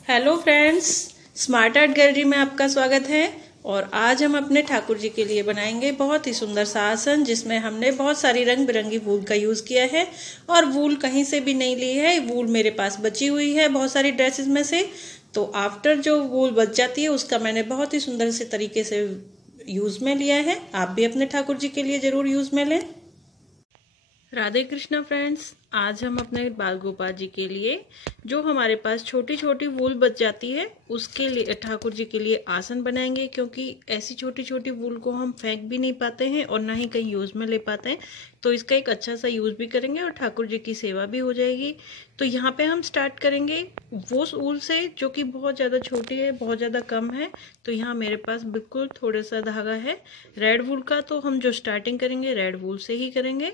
Hello friends, smart art gallery में आपका स्वागत है। और आज हम अपने ठाकुर जी के लिए बनाएंगे बहुत ही सुंदर सा आसन, जिसमें हमने बहुत सारी रंग बिरंगी वूल का यूज किया है। और वूल कहीं से भी नहीं ली है, वूल मेरे पास बची हुई है बहुत सारी ड्रेसेस में से। तो आफ्टर जो वूल बच जाती है उसका मैंने बहुत ही सुंदर से तरीके से यूज में लिया है। आप भी अपने ठाकुर जी के लिए जरूर यूज में लें। राधे कृष्णा फ्रेंड्स, आज हम अपने बाल गोपाल जी के लिए जो हमारे पास छोटी छोटी वूल बच जाती है उसके लिए ठाकुर जी के लिए आसन बनाएंगे, क्योंकि ऐसी छोटी छोटी वूल को हम फेंक भी नहीं पाते हैं और ना ही कहीं यूज में ले पाते हैं। तो इसका एक अच्छा सा यूज भी करेंगे और ठाकुर जी की सेवा भी हो जाएगी। तो यहाँ पे हम स्टार्ट करेंगे वो वूल से जो कि बहुत ज्यादा छोटी है, बहुत ज्यादा कम है। तो यहाँ मेरे पास बिल्कुल थोड़ा सा धागा है रेड वूल का, तो हम जो स्टार्टिंग करेंगे रेड वूल से ही करेंगे।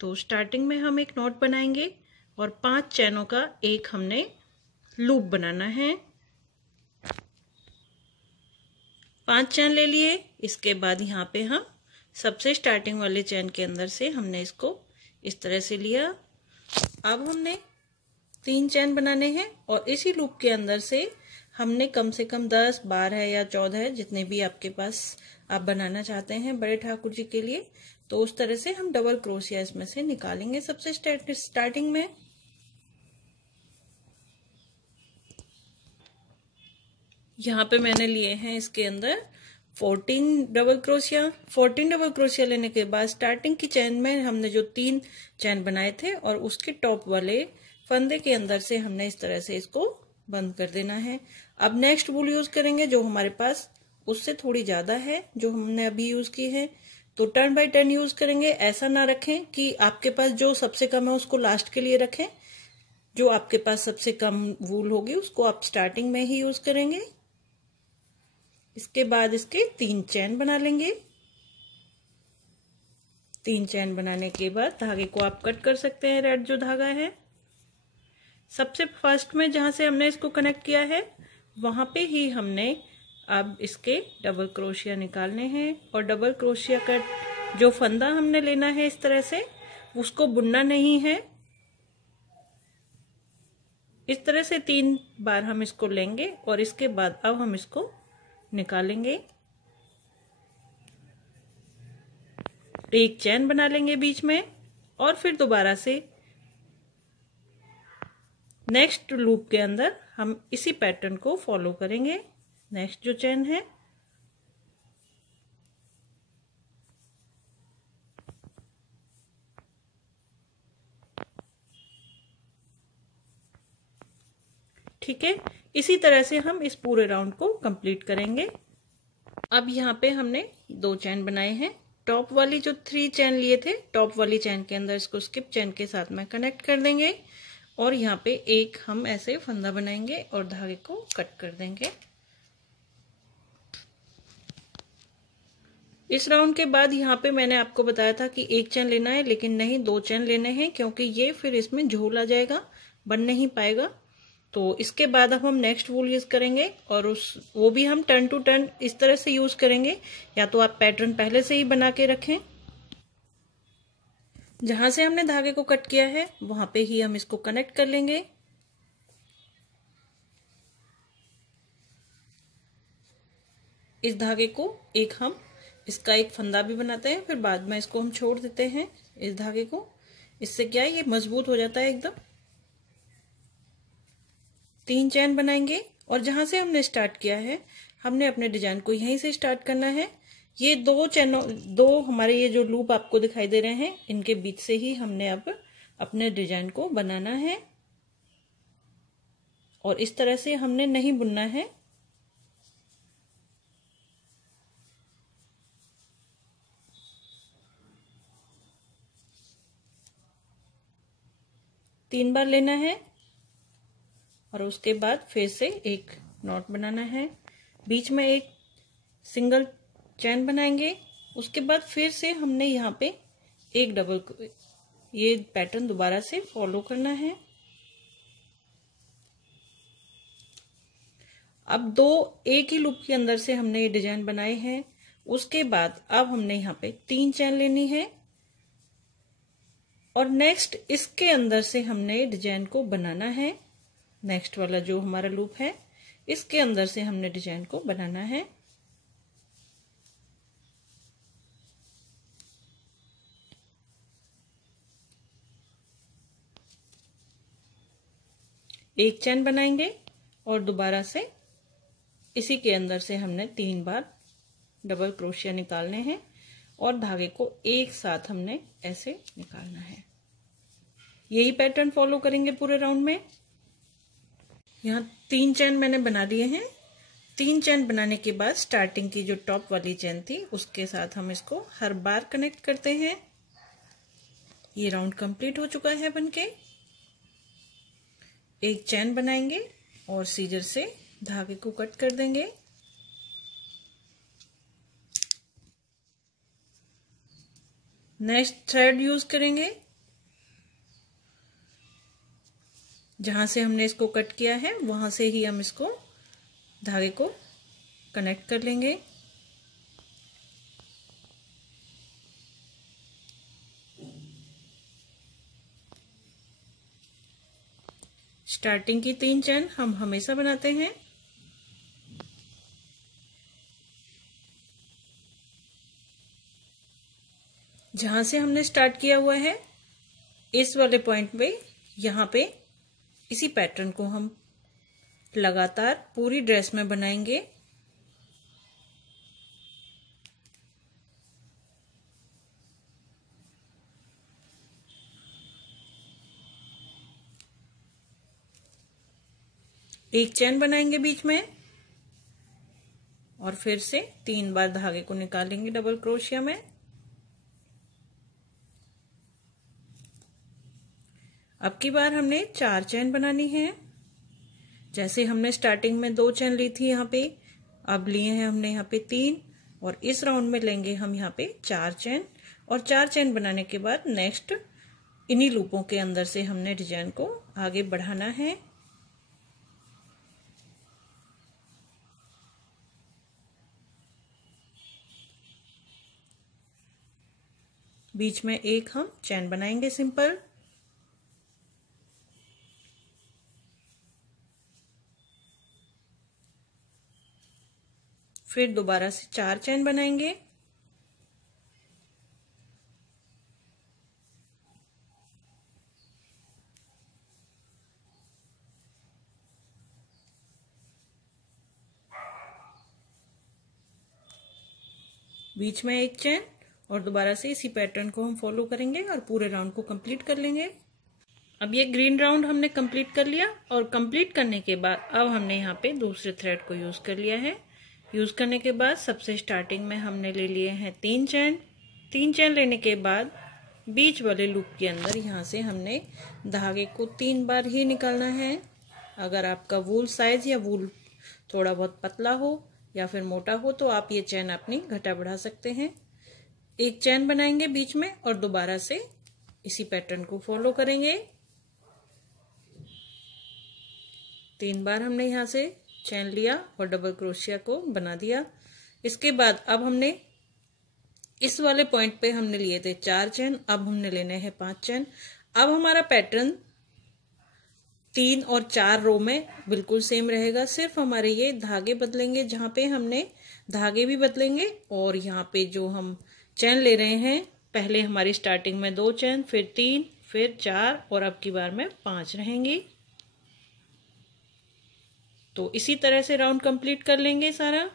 तो स्टार्टिंग में हम एक नॉट बनाएंगे और 5 चैनों का एक हमने लूप बनाना है। 5 चैन ले लिए। इसके बाद यहाँ पे हम सबसे स्टार्टिंग वाले चैन के अंदर से हमने इसको इस तरह से लिया। अब हमने 3 चैन बनाने हैं और इसी लूप के अंदर से हमने कम से कम 10, 12 या 14 जितने भी आपके पास आप बनाना चाहते हैं बड़े ठाकुर जी के लिए, तो उस तरह से हम डबल क्रोशिया इसमें से निकालेंगे। सबसे स्टार्टिंग में यहाँ पे मैंने लिए हैं इसके अंदर 14 डबल क्रोशिया। 14 डबल क्रोशिया लेने के बाद स्टार्टिंग की चैन में हमने जो 3 चैन बनाए थे और उसके टॉप वाले फंदे के अंदर से हमने इस तरह से इसको बंद कर देना है। अब नेक्स्ट वूल यूज करेंगे जो हमारे पास उससे थोड़ी ज्यादा है, जो हमने अभी यूज की है। तो 10 बाय 10 यूज करेंगे। ऐसा ना रखें कि आपके पास जो सबसे कम है उसको लास्ट के लिए रखें, जो आपके पास सबसे कम वूल होगी उसको आप स्टार्टिंग में ही यूज करेंगे। इसके बाद इसके 3 चैन बना लेंगे। 3 चैन बनाने के बाद धागे को आप कट कर सकते हैं। रेड जो धागा है सबसे फर्स्ट में जहां से हमने इसको कनेक्ट किया है वहां पे ही हमने अब इसके डबल क्रोशिया निकालने हैं। और डबल क्रोशिया का जो फंदा हमने लेना है इस तरह से, उसको बुनना नहीं है। इस तरह से 3 बार हम इसको लेंगे और इसके बाद अब हम इसको निकालेंगे। एक चैन बना लेंगे बीच में और फिर दोबारा से नेक्स्ट लूप के अंदर हम इसी पैटर्न को फॉलो करेंगे। नेक्स्ट जो चैन है ठीक है, इसी तरह से हम इस पूरे राउंड को कंप्लीट करेंगे। अब यहाँ पे हमने 2 चैन बनाए हैं। टॉप वाली जो 3 चैन लिए थे, टॉप वाली चैन के अंदर इसको स्किप चैन के साथ में कनेक्ट कर देंगे और यहाँ पे एक हम ऐसे फंदा बनाएंगे और धागे को कट कर देंगे। इस राउंड के बाद यहाँ पे मैंने आपको बताया था कि 1 चैन लेना है, लेकिन नहीं 2 चैन लेने हैं, क्योंकि ये फिर इसमें झोल आ जाएगा, बन नहीं पाएगा। तो इसके बाद अब हम नेक्स्ट वूल यूज करेंगे और वो भी हम टर्न टू टर्न इस तरह से यूज करेंगे। या तो आप पैटर्न पहले से ही बना के रखें, जहां से हमने धागे को कट किया है वहां पे ही हम इसको कनेक्ट कर लेंगे। इस धागे को हम इसका एक फंदा भी बनाते हैं, फिर बाद में इसको हम छोड़ देते हैं इस धागे को। इससे क्या है, ये मजबूत हो जाता है एकदम। 3 चैन बनाएंगे और जहां से हमने स्टार्ट किया है हमने अपने डिजाइन को यहीं से स्टार्ट करना है। ये 2 चैनों, 2 हमारे ये जो लूप आपको दिखाई दे रहे हैं इनके बीच से ही हमने अब अपने डिजाइन को बनाना है और इस तरह से हमने नहीं बुनना है। तीन बार लेना है और उसके बाद फिर से एक नॉट बनाना है। बीच में एक सिंगल चैन बनाएंगे। उसके बाद फिर से हमने यहाँ पे एक डबल, ये पैटर्न दोबारा से फॉलो करना है। अब 2 एक ही लूप के अंदर से हमने ये डिजाइन बनाए हैं। उसके बाद अब हमने यहाँ पे 3 चैन लेनी है और नेक्स्ट इसके अंदर से हमने डिजाइन को बनाना है। नेक्स्ट वाला जो हमारा लूप है इसके अंदर से हमने डिजाइन को बनाना है। एक चैन बनाएंगे और दोबारा से इसी के अंदर से हमने 3 बार डबल क्रोशिया निकालने हैं और धागे को एक साथ हमने ऐसे निकालना है। यही पैटर्न फॉलो करेंगे पूरे राउंड में। यहाँ 3 चैन मैंने बना लिए हैं। 3 चैन बनाने के बाद स्टार्टिंग की जो टॉप वाली चैन थी उसके साथ हम इसको हर बार कनेक्ट करते हैं। ये राउंड कंप्लीट हो चुका है बनके। एक चैन बनाएंगे और सीजर से धागे को कट कर देंगे। नेक्स्ट थ्रेड यूज करेंगे। जहां से हमने इसको कट किया है वहां से ही हम इसको धागे को कनेक्ट कर लेंगे। स्टार्टिंग की 3 चैन हम हमेशा बनाते हैं। जहां से हमने स्टार्ट किया हुआ है इस वाले पॉइंट पे यहाँ पे इसी पैटर्न को हम लगातार पूरी ड्रेस में बनाएंगे। एक चैन बनाएंगे बीच में और फिर से 3 बार धागे को निकालेंगे डबल क्रोशिया में। अब की बार हमने 4 चैन बनानी है। जैसे हमने स्टार्टिंग में 2 चैन ली थी यहाँ पे, अब लिए हैं हमने यहाँ पे 3 और इस राउंड में लेंगे हम यहाँ पे 4 चैन। और 4 चैन बनाने के बाद नेक्स्ट इन्हीं लूपों के अंदर से हमने डिजाइन को आगे बढ़ाना है। बीच में एक हम चैन बनाएंगे सिंपल। फिर दोबारा से 4 चैन बनाएंगे। बीच में एक चैन और दोबारा से इसी पैटर्न को हम फॉलो करेंगे और पूरे राउंड को कंप्लीट कर लेंगे। अब ये ग्रीन राउंड हमने कंप्लीट कर लिया और कंप्लीट करने के बाद अब हमने यहाँ पे दूसरे थ्रेड को यूज कर लिया है। यूज करने के बाद सबसे स्टार्टिंग में हमने ले लिए हैं 3 चैन। 3 चैन लेने के बाद बीच वाले लूप के अंदर यहाँ से हमने धागे को 3 बार ही निकालना है। अगर आपका वूल साइज या वूल थोड़ा बहुत पतला हो या फिर मोटा हो तो आप ये चैन अपनी घटा बढ़ा सकते हैं। एक चैन बनाएंगे बीच में और दोबारा से इसी पैटर्न को फॉलो करेंगे। 3 बार हमने यहाँ से चैन लिया और डबल क्रोशिया को बना दिया। इसके बाद अब हमने इस वाले पॉइंट पे हमने लिए थे 4 चैन, अब हमने लेने हैं 5 चैन। अब हमारा पैटर्न 3 और 4 रो में बिल्कुल सेम रहेगा, सिर्फ हमारे ये धागे बदलेंगे। जहां पे हमने धागे भी बदलेंगे और यहाँ पे जो हम चैन ले रहे हैं, पहले हमारी स्टार्टिंग में 2 चैन, फिर 3, फिर 4 और अब की बार में 5 रहेंगी। तो इसी तरह से राउंड कंप्लीट कर लेंगे सारा।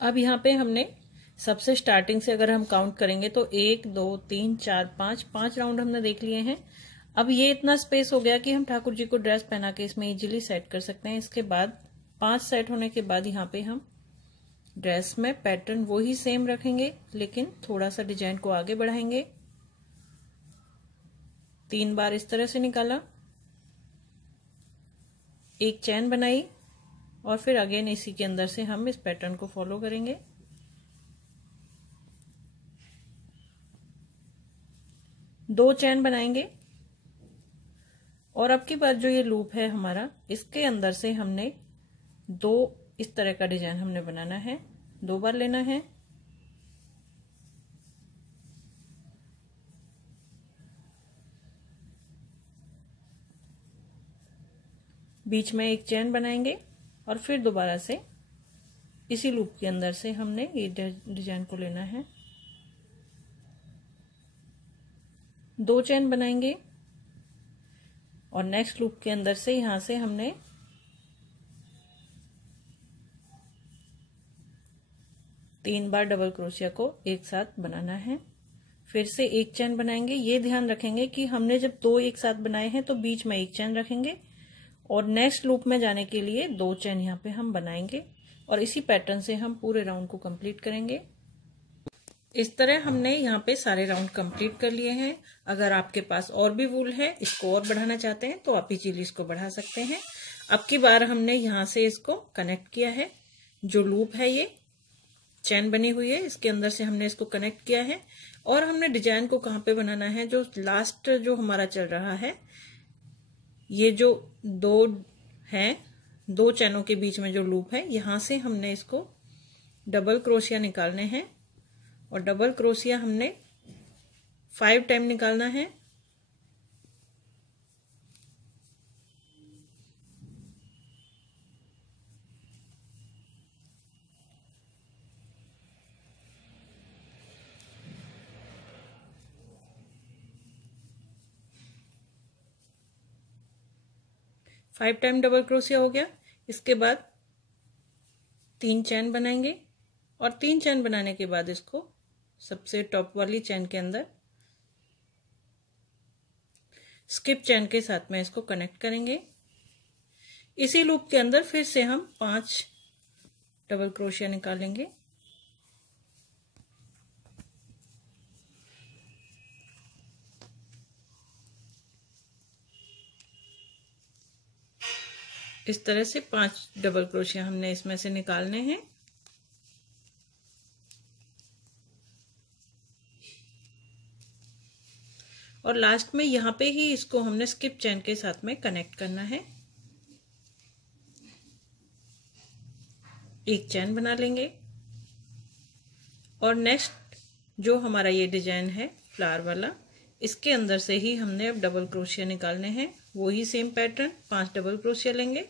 अब यहाँ पे हमने सबसे स्टार्टिंग से अगर हम काउंट करेंगे तो 1 2 3 4 5 राउंड हमने देख लिए हैं। अब ये इतना स्पेस हो गया कि हम ठाकुर जी को ड्रेस पहना के इसमें इजीली सेट कर सकते हैं। इसके बाद 5 सेट होने के बाद यहाँ पे हम ड्रेस में पैटर्न वो ही सेम रखेंगे, लेकिन थोड़ा सा डिजाइन को आगे बढ़ाएंगे। 3 बार इस तरह से निकाला, एक चैन बनाई और फिर अगेन इसी के अंदर से हम इस पैटर्न को फॉलो करेंगे। दो चैन बनाएंगे और अब की बार जो ये लूप है हमारा, इसके अंदर से हमने 2 इस तरह का डिजाइन हमने बनाना है। 2 बार लेना है। बीच में एक चेन बनाएंगे और फिर दोबारा से इसी लूप के अंदर से हमने ये डिजाइन को लेना है। 2 चेन बनाएंगे और नेक्स्ट लूप के अंदर से यहां से हमने 3 बार डबल क्रोशिया को एक साथ बनाना है। फिर से एक चेन बनाएंगे। ये ध्यान रखेंगे कि हमने जब 2 एक साथ बनाए हैं तो बीच में एक चेन रखेंगे और नेक्स्ट लूप में जाने के लिए 2 चेन यहाँ पे हम बनाएंगे और इसी पैटर्न से हम पूरे राउंड को कंप्लीट करेंगे। इस तरह हमने यहाँ पे सारे राउंड कंप्लीट कर लिए हैं। अगर आपके पास और भी वूल है, इसको और बढ़ाना चाहते हैं तो आप इजीली इसको बढ़ा सकते हैं। अब की बार हमने यहाँ से इसको कनेक्ट किया है। जो लूप है ये चेन बनी हुई है, इसके अंदर से हमने इसको कनेक्ट किया है और हमने डिजाइन को कहाँ पे बनाना है, जो लास्ट जो हमारा चल रहा है, ये जो 2 है, 2 चैनों के बीच में जो लूप है, यहां से हमने इसको डबल क्रोशिया निकालने हैं और डबल क्रोशिया हमने 5 टाइम निकालना है। फाइव टाइम डबल क्रोशिया हो गया। इसके बाद 3 चैन बनाएंगे और 3 चैन बनाने के बाद इसको सबसे टॉप वाली चैन के अंदर स्किप चैन के साथ में इसको कनेक्ट करेंगे। इसी लूप के अंदर फिर से हम 5 डबल क्रोशिया निकालेंगे। इस तरह से 5 डबल क्रोशिया हमने इसमें से निकालने हैं। और लास्ट में यहाँ पे ही इसको हमने स्किप चेन के साथ में कनेक्ट करना है। एक चेन बना लेंगे और नेक्स्ट जो हमारा ये डिजाइन है फ्लावर वाला, इसके अंदर से ही हमने अब डबल क्रोशिया निकालने हैं। वही सेम पैटर्न 5 डबल क्रोशिया लेंगे